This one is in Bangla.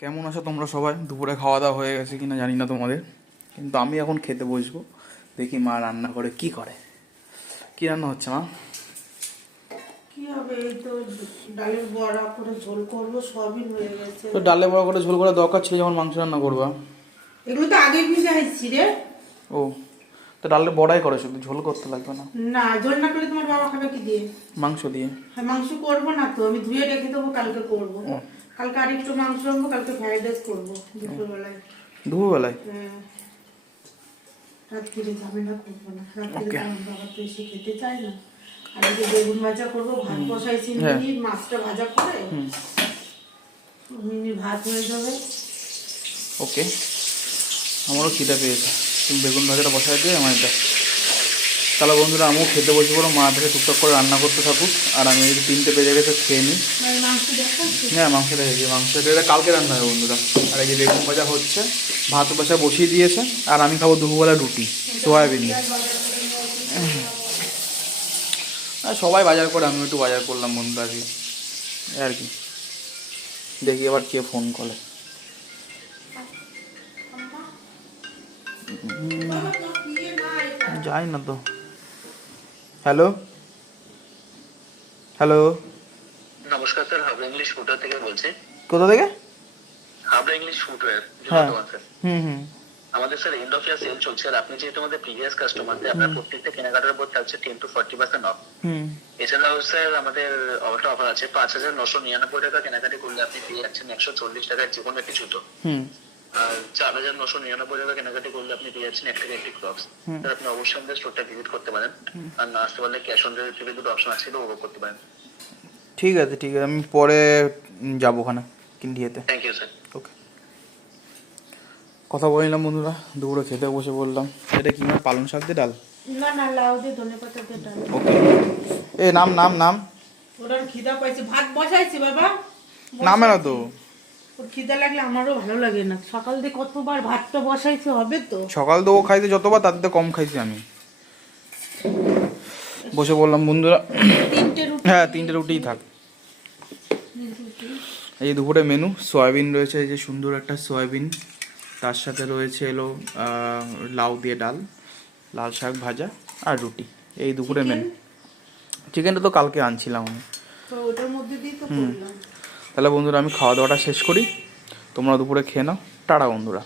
কেমন আছো তোমরা সবাই? দুপুরে খাওয়া দাওয়া হয়ে গেছে কিনা জানি না তোমাদের, কিন্তু আমি এখন খেতে বসবো। দেখি মা রান্না করে কি করে। কি রান্না হচ্ছে মা? কি হবে, এই তো ডালের বড়া করে ঝোল করবো, সবই হয়ে গেছে। তো ডালে বড়া করে ঝোল করা দরকার ছিল যখন মাংস রান্না করবা। এগুলো তো আগে ভিজাইছি রে। ও, তো ডালের বড়াই করে, শুধু ঝোল করতে লাগবে না? না, ঝোল না করলে তোমার বাবা খাবে কি দিয়ে? মাংস দিয়ে। হ্যাঁ, মাংস করবো না তো, আমি ধুয়ে রেখে দেবো, কালকে করবো। ও, কালকে আরেকটু মাংস আনবো, কালকে ফ্রাইড রাইস করবো দুপুরবেলায়। দুপুরবেলায়? হ্যাঁ, রাত্রিরে ঝামেলা করবো না, রাত্রিরে আমার বাবা তো এসে খেতে চায় না। আর এই যে বেগুন ভাজা করবো, ভাত বসাইছি মিনিট, মাছটা ভাজা করে মিনিট ভাত হয়ে যাবে। ওকে, আমারও খিদে পেয়েছে। তুমি বেগুন ভাজাটা বসাই দিয়ে আমার এটা। তাহলে বন্ধুরা আমিও খেতে বসে পড়ো, মা থেকে টুকটাক করে রান্না করতে থাকুক, আর আমি যদি 3টে বেজে গেছে খেয়ে নিই। হ্যাঁ, মাংসটা হয়েছে, মাংসটা কালকে রান্না হবে বন্ধুরা। আর এই যে বেগুন ভাজা হচ্ছে, ভাত বসা বসিয়ে দিয়েছে, আর আমি খাবো দুপুরবেলা রুটি সোয়াবিন দিয়ে। আর সবাই বাজার করে, আমি একটু বাজার করলাম বন্ধুরা আজকে, আর কি। দেখি আবার কে ফোন করে। যাই না তো। হ্যালো হ্যালো, নমস্কার স্যার, হাবড়া ইংলিশ ফুটওয়্যার থেকে বলছি। কোথা থেকে? Habra English footwear. হ্যাঁ, স্যার হুম। আমাদের sir end of year sale চলছে, আর আপনি যেহেতু আমাদের প্রিভিয়াস কাস্টমার, আপনার প্রত্যেকটা কেনাকাটার উপর থাকছে 10 to 40% অফ। এছাড়াও স্যার আমাদের একটা অফার আছে, 5,999 টাকা কেনাকাটি করলে আপনি পেয়ে যাচ্ছেন 140 টাকার যে কোনো একটি জুতো। আর 4,999 টাকা কেনাকাটি করলে আপনি পেয়ে যাচ্ছেন একটা একটি ক্রক্স। স্যার আপনি অবশ্যই আমাদের স্টোরটা ভিজিট করতে পারেন, আর না আসতে পারলে ক্যাশ অন ডেলিভারি দুটো অপশন আছে, সেটা উপভোগ করতে পারেন। ঠিক আছে, আমি পরে যাবো ওখানে কিনডিয়াতে। Thank you sir. ওকে, কথা বললাম বন্ধুরা, দুপুরে খেতে বসে বললাম। এটা কি মানে পালং শাক দিয়ে ডাল? না না, লাউ দিয়ে ধনেপাতা দিয়ে ডাল। ওকে, এ নাম নাম নাম ওটার খিদা পাইছে, ভাত বসাইছি বাবা। নামে না তো। ওর খিদা লাগলে আমারও ভালো লাগে না, সকাল দিয়ে কতবার ভাতটা বসাইছে, হবে তো। সকাল তো ও খাইতে যতবার, তার থেকে কম খাইছি আমি। বসে বললাম বন্ধুরা। 3টে রুটি। হ্যাঁ, 3টে রুটিই থাক। এই দুপুরে মেনু সয়াবিন রয়েছে, এই যে সুন্দর একটা সয়াবিন, তার সাথে রয়েছে এলো লাউ দিয়ে ডাল, লাল শাক ভাজা আর রুটি। এই দুপুরে মেনু। চিকেনটা তো কালকে আনছিলাম আমি, তো ওটার মধ্যে দিয়ে তো করলাম। তাহলে বন্ধুরা আমি খাওয়া দাওয়াটা শেষ করি, তোমরা দুপুরে খেয়ে নাও। টাটা বন্ধুরা।